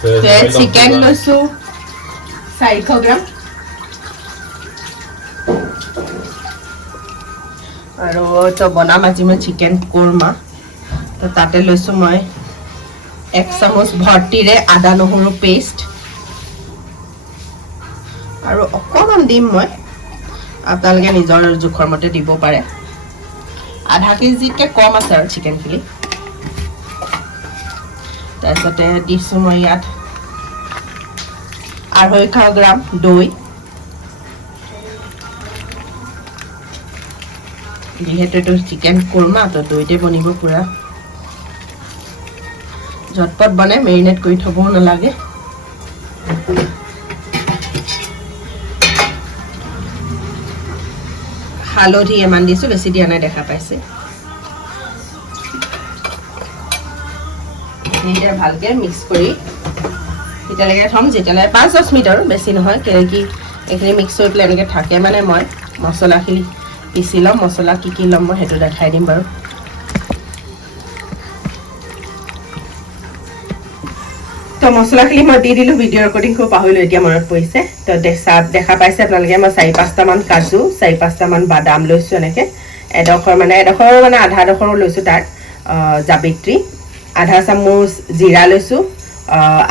Chicken লৈছোঁ চাৰিশ গ্ৰাম আৰু তো বনাম আজি মই চিকেন কোৰমা তো তাতে লৈছোঁ মই এক চামুচ ভৰ্তিৰে আদা নহৰু পেষ্ট আৰু অকণমান দিম মই আপোনালোকে নিজৰ জোখৰ মতে দিব পাৰে আধা কেজিতকৈ কম আছে আৰু চিকেনখিনি তাৰপিছতে দিছোঁ মই ইয়াত আঢ়ৈশ গ্ৰাম দৈ। যিহেতু এইটো চিকেন কোৰমা তো দৈতে বনিব পূৰা। ঝটপট বনাই মেৰিনেট কৰি থ'বও নালাগে। হালধি ইমান দিছোঁ, বেছি দিয়া নাই দেখা পাইছে। এতিয়া ভালকৈ মিক্স কৰি তেতিয়ালৈকে থ'ম যেতিয়ালৈকে পাঁচ দহ মিনিট আৰু বেছি নহয় কেলৈ কি এইখিনি মিক্স কৰি পেলাই এনেকৈ থাকে মানে মই। মছলাখিনি পিচি ল'ম মছলা কি কি ল'ম মই সেইটো দেখাই দিম বাৰু। তো মছলাখিনি মই দি দিলোঁ ভিডিঅ' ৰেকৰ্ডিং কৰিব পাহৰিলোঁ এতিয়া মনত পৰিছে। তো দেখা দেখা পাইছে আপোনালোকে মই চাৰি পাঁচটামান কাজু চাৰি পাঁচটামান বাদাম লৈছোঁ এনেকৈ। এডোখৰ মানে এডোখৰ মানে আধা এডোখৰো লৈছোঁ আহ, জাবিত্ৰী। আধা চামুচ জিৰা লৈছোঁ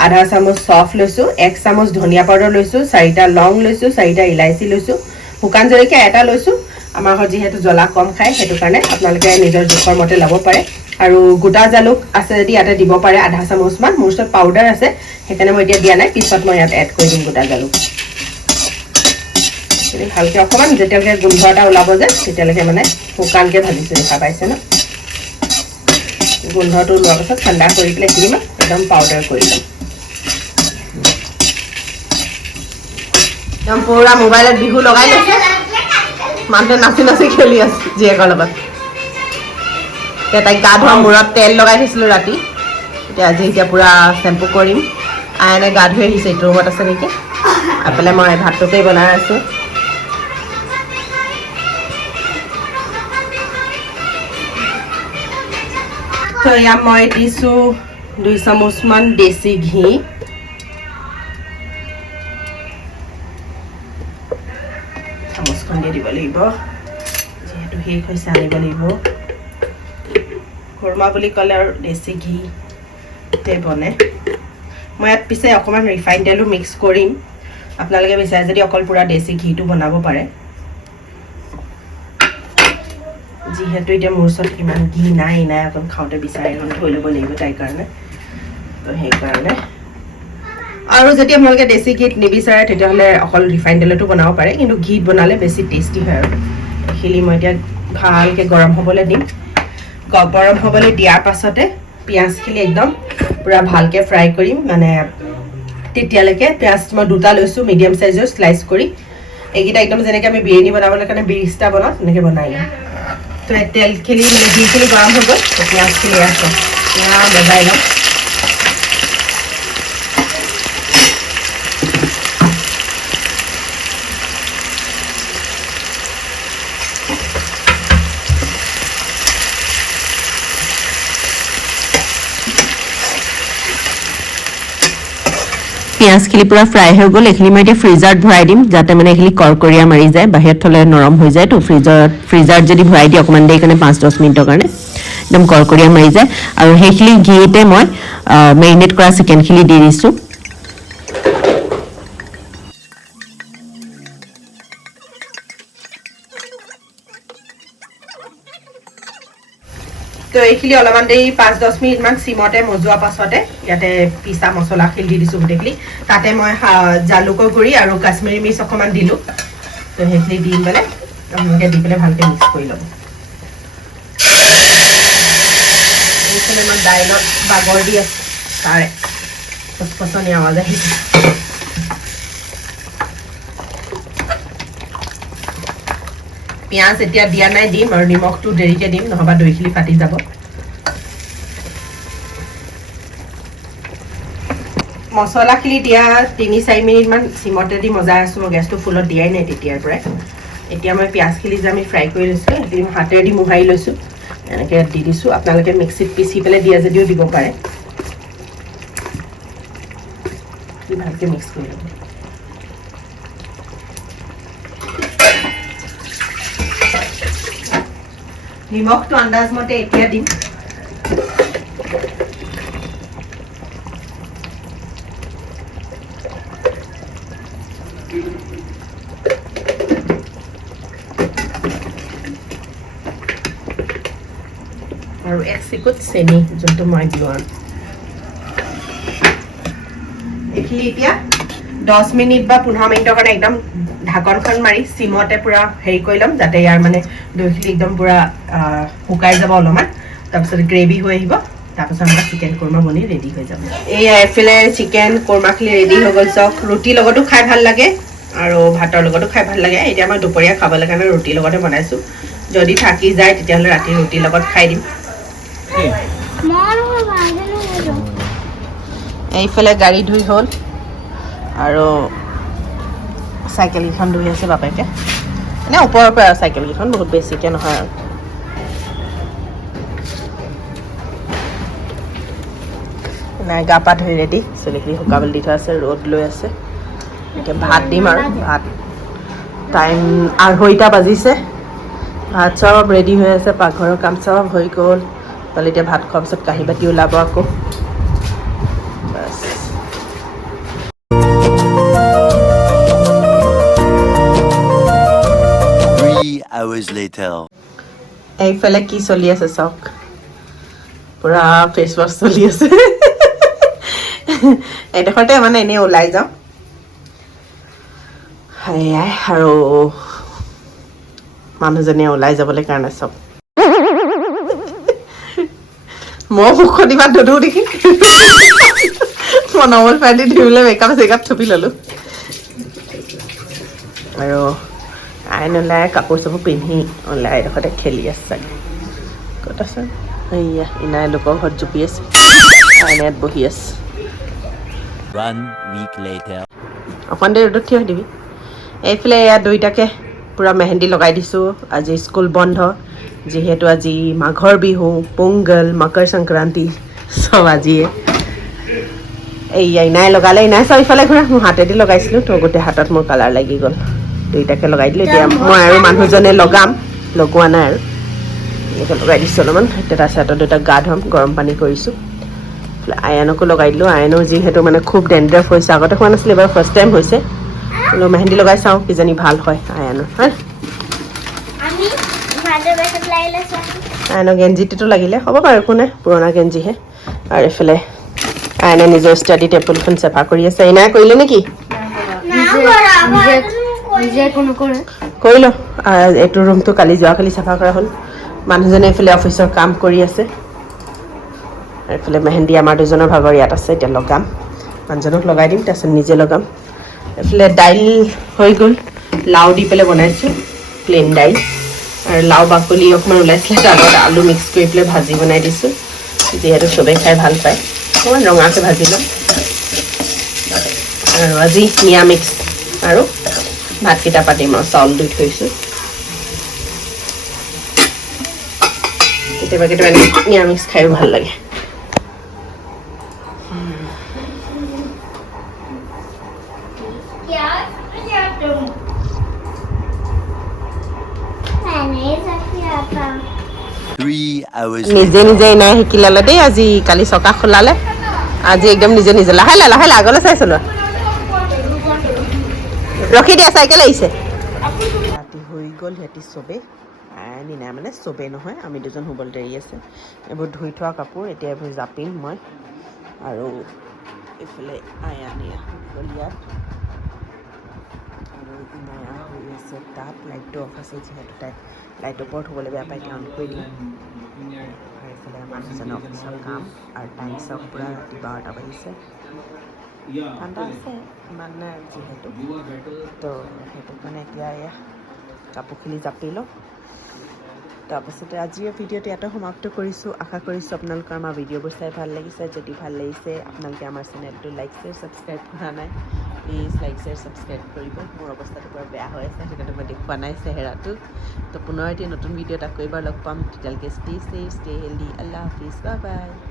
আধা চামুচ চফ লৈছোঁ এক চামুচ ধনিয়া পাউডাৰ লৈছোঁ চাৰিটা লং লৈছোঁ চাৰিটা ইলাচি লৈছোঁ শুকান জলকীয়া এটা লৈছোঁ। আমাৰ ঘৰত যিহেতু জ্বলা কম খায় সেইটো কাৰণে আপোনালোকে নিজৰ জোখৰ মতে ল'ব পাৰে। আৰু গোটা জালুক আছে যদি ইয়াতে দিব পাৰে আধা চামুচমান। মোৰ ওচৰত পাউডাৰ আছে সেইকাৰণে মই এতিয়া দিয়া নাই পিছত মই ইয়াত এড কৰি দিম গোটা জালুক। ভালকৈ অকণমান যেতিয়ালৈকে গোন্ধ এটা ওলাব যে তেতিয়ালৈকে মানে শুকানকৈ ভাজিছোঁ দেখা পাইছে ন? গোন্ধটো ওলোৱাৰ পাছত ঠাণ্ডা কৰি পেলাই এইখিনি মই একদম পাউডাৰ কৰি ল'ম। একদম পুৰা মোবাইলত বিহু লগাই লৈছে। মানুহটোৱে নাচি নাচি খেলি আছে জীয়েকৰ লগত। এতিয়া তাইক গা ধোৱা মূৰত তেল লগাই থৈছিলোঁ ৰাতি। এতিয়া আজি এতিয়া পূৰা চেম্পু কৰিম। আইনে গা ধুই আহিছে এইটো ৰুমত আছে নেকি? পেলাই মই ভাতটোকেই বনাই আছোঁ। ইয়াত মই দিছোঁ দুই চামুচমান দেশী ঘি চামুচখন দি দিব লাগিব যিহেতু শেষ হৈছে আনিব লাগিব খুৰমা বুলি ক'লে আৰু দেশী ঘিতে বনে মই ইয়াত পিছে অকণমান ৰিফাইন তেলো মিক্স কৰিম আপোনালোকে বিচাৰে যদি অকল পূৰা দেশী ঘিটো বনাব পাৰে যিহেতু এতিয়া মোৰ ওচৰত ইমান ঘি নাই নাই অকণ খাওঁতে বিচাৰে এখন থৈ ল'ব লাগিব তাইৰ কাৰণে। তো সেইকাৰণে। আৰু যদি আপোনালোকে দেশী ঘিত নিবিচাৰে, তেতিয়াহ'লে অকল ৰিফাইন তেলতো বনাব পাৰে, কিন্তু ঘিত বনালে বেছি টেষ্টি হয় আৰু। এইখিনি মই এতিয়া ভালকৈ গৰম হ'বলৈ দিম। গৰম হ'বলৈ দিয়াৰ পাছতে পিঁয়াজখিনি একদম পূৰা ভালকৈ ফ্ৰাই কৰিম। মানে তেতিয়ালৈকে পিঁয়াজ মই দুটা লৈছোঁ মিডিয়াম চাইজৰ শ্লাইচ কৰি। এইকেইটা একদম যেনেকৈ আমি বিৰিয়ানী বনাবলৈ কাৰণে বিৰিষ্টা বনাওঁ, তেনেকৈ বনাই লওঁ তো এই তেলখিনি ঘিখিনি গৰম হৈ গ'ল তো পিঁয়াজখিনি আছে পিঁয়াজ বজাই লওঁ পিঁয়াজখিনি পূৰা ফ্ৰাই হৈ গ'ল। এইখিনি মই এতিয়া ফ্ৰিজাৰত ভৰাই দিম যাতে মানে এইখিনি কৰকৰীয়া মাৰি যায় বাহিৰত থ'লে নৰম হৈ যায়। তো ফ্ৰিজত ফ্ৰিজাৰত যদি ভৰাই দিয়ে অকণমান দেৰি কাৰণে পাঁচ দহ মিনিটৰ কাৰণে একদম কৰকৰীয়া মাৰি যায়। আৰু সেইখিনি ঘিতে মই মেৰিনেট কৰা চিকেনখিনি দি দিছোঁ। তো এইখিনি অলপমান দেৰি পাঁচ দহ মিনিটমান চিমতে মজোৱা পাছতে ইয়াতে পিচা মছলাখিনি দি দিছোঁ গোটেইখিনি। তাতে মই জালুকৰ গুড়ি আৰু কাশ্মীৰী মিৰ্চ অকণমান দিলোঁ। তো সেইখিনি দি পেলাই আপোনালোকে দি পেলাই ভালকৈ মিক্স কৰি ল'ব। এইফালে মই দাইলত বাগৰ দি আছোঁ। তাৰে। পচপচনি আৱাজ আহিছে। পিঁয়াজ এতিয়া দিয়া নাই, দিম আৰু নিমখটো দেৰিকৈ দিম, নহবা দৈখিনি ফাটি যাব। মছলাখিনি দিয়া তিনি, চাৰি মিনিটমান চিমতে দি মজাই আছোঁ গেছটো ফুলত দিয়াই নাই তেতিয়াৰ পৰাই। এতিয়া মই পিঁয়াজখিনি যে আমি ফ্ৰাই কৰি লৈছোঁ সেইখিনি মই হাতেৰে দি মোহাৰি লৈছোঁ। এনেকৈ দি দিছোঁ, আপোনালোকে মিক্সিত পিচি পেলাই দিয়া যদিও দিব পাৰে। ভালকৈ মিক্স কৰি ল'ব নিমখটো আন্দাজমতে এতিয়া দিম আৰু এক চিকুট চেনি যোনটো মই দিওঁ আৰু এইখিনি এতিয়া দহ মিনিট বা পোন্ধৰ মিনিটৰ কাৰণে একদম ঢাকনখন মাৰি চিমতে পূৰা হেৰি কৰি ল'ম যাতে ইয়াৰ মানে দৈখিনি একদম পূৰা শুকাই যাব অলপমান। তাৰপিছত গ্ৰেভি হৈ আহিব। তাৰপিছত আমাৰ চিকেন কোৰমা বনি ৰেডি হৈ যাব। এইয়া এফালে চিকেন কোৰমাখিনি ৰেডি হৈ গ'ল চাওক ৰুটিৰ লগতো খাই ভাল লাগে আৰু ভাতৰ লগতো খাই ভাল লাগে। এতিয়া মই দুপৰীয়া খাবলৈ কাৰণে ৰুটিৰ লগতে বনাইছোঁ। যদি থাকি যায় তেতিয়াহ'লে ৰাতি ৰুটিৰ লগত খাই দিম। এইফালে গাড়ী ধুই হ'ল আৰু চাইকেলকেইখন ধুই আছে বাপেকে। এনে ওপৰৰ পৰা চাইকেলকেইখন বহুত বেছিকৈ নহয় আৰু। নাই গা পা ধুই ৰেডি। চুলিখিনি শুকাবলৈ দি থোৱা আছে ৰ'দ লৈ আছে। এতিয়া ভাত দিম আৰু ভাত। টাইম আঢ়ৈটা বাজিছে। ভাত চব ৰেডি হৈ আছে পাকঘৰৰ কাম চব হৈ গ'ল। কালি এতিয়া ভাত খোৱাৰ পিছত কাঁহী বাতি ওলাব আকৌ। Hours later. এইফালে কি চলি আছে চাওক পূৰা ফেচ ৱাছ চলি আছে এডোখৰতে মানে এনেই ওলাই যাওঁ সেয়াই আৰু মানুহজনীয়ে ওলাই যাবলৈ কাৰণে চব মই মুখত ইমান ধুধু দেখি মই নৰ্মেল পেণ্টি ধুই পেলাই মেকআপ চেকআপ থপি ল'লোঁ আৰু আইন ওলাই কাপোৰ চাপোৰ পিন্ধি ওলাই এডোখৰতে খেলি আছে চাগে ক'ত আছে এইয়া ইনাই লোকৰ ঘৰত জুপি আছে আইনে ইয়াত বহি আছে One week later. অকণ দেৰি ৰ'দত থিয় হৈ দিবি এইফালে এয়া দুইটাকে পূৰা মেহেন্দি লগাই দিছোঁ আজি স্কুল বন্ধ যিহেতু আজি মাঘৰ বিহু পোংগল মকৰ সংক্ৰান্তি চব আজিয়ে এইয়া ইনাই লগালে ইনাই চব ইফালে ঘূৰা মোৰ হাতেদি লগাইছিলোঁ তো গোটেই হাতত মোৰ কালাৰ লাগি গ'ল দুইটাকে লগাই দিলোঁ এতিয়া মই আৰু মানুহজনে লগাম। লগোৱা নাই আৰু। এনেকৈ লগাই দিছোঁ অলপমান। এতিয়া তাৰপিছত দুটা গা ধুম গৰম পানী কৰিছোঁ। আয়ানকো লগাই দিলোঁ। আয়নৰ যিহেতু মানে খুব ডেণ্ড্ৰফ হৈছে আগতে হোৱা নাছিলে এবাৰ ফাৰ্ষ্ট টাইম হৈছে। বোলো মেহেন্দি লগাই চাওঁ কিজানি ভালো হয় আয়ানৰ হয়? চোৱা। আয়নৰ গেঞ্জিটোতো লাগিলে হ'ব বাৰু একো নাই পুৰণা গেঞ্জিহে। আৰু এইফালে আয়নে নিজৰ ষ্টাডি টেবুলখন চাফা কৰি আছে। এনাই কৰিলে নেকি? কৰিলোঁ এইটো ৰুমটো কালি যোৱাকালি চাফা কৰা হ'ল। মানুহজনে এইফালে অফিচৰ কাম কৰি আছে। এইফালে মেহেন্দি আমাৰ দুজনৰ ভাগৰ ইয়াত আছে, এতিয়া লগাম। মানুহজনক লগাই দিম তাৰপিছত নিজে লগাম। এইফালে দাইল হৈ গ'ল। লাও দি পেলাই বনাইছোঁ প্লেইন দাইল। আৰু লাও বাকলি অকণমান ওলাইছিলে, তাৰ লগত আলু মিক্স কৰি পেলাই ভাজি বনাই দিছোঁ। যিহেতু চবেই খাই ভালো পায়। অকণমান ৰঙাকৈ ভাজি ল'ম। আৰু আজি নিৰামিষ আৰু। ভাতকেইটা পাতিম আৰু চাউল ধুই থৈছোঁ। কেতিয়াবা কেতিয়াবা নিৰামিষ খায়ো ভালো লাগে। নিজে নিজে নাই শিকি ল'লে দেই, আজি কালি চকা খোলালে। আজি একদম নিজে নিজে লাহে লাহে লাহে আগলৈ চাইছিলোঁ ৰখি দিয়া, চাইকেল আহিছে। ৰাতি হৈ গ'ল সিহঁতি চবেই নাই মানে চবেই নহয়, আমি দুজন শুবলৈ দেৰি আছে। এইবোৰ ধুই থোৱা কাপোৰ, এতিয়া এইবোৰ জাপিম মই। আৰু এইফালে আয়ানি গ'ল ইয়াত আৰু হৈ আছে তাত, লাইটটো অফ আছে যিহেতু তাই লাইট ওপৰত শুবলৈ বেয়া পায় কাউণ্ট কৰি দিম। আৰু এইফালে মানুহজনৰ অফিচৰ কাম, আৰু টাইম চাওক পূৰা ৰাতি বাৰটা বাজিছে। ঠাণ্ডা আছে ইমান নাই যিহেতু তো সেইটো কাৰণে এতিয়া এয়া কাপোৰখিনি জাপি লওঁ। তাৰপাছতে আজিৰ ভিডিঅ'টো ইয়াতে সমাপ্ত কৰিছোঁ। আশা কৰিছোঁ আপোনালোকৰ আমাৰ ভিডিঅ'বোৰ চাই ভাল লাগিছে। যদি ভাল লাগিছে আপোনালোকে আমাৰ চেনেলটো লাইক শ্বেয়াৰ ছাবস্ক্ৰাইব কৰা নাই প্লিজ লাইক শ্বেয়াৰ ছাবস্ক্ৰাইব কৰিব। মোৰ অৱস্থাটো বৰ বেয়া হৈ আছে সেইকাৰণে মই দেখুওৱা নাই চেহেৰাটো। তো পুনৰ এটি নতুন ভিডিঅ'ত আকৌ এবাৰ লগ পাম। তেতিয়ালৈকে ষ্টে ছেফ ষ্টে হেল্ডি আল্লাহ হাফিজ। Bye bye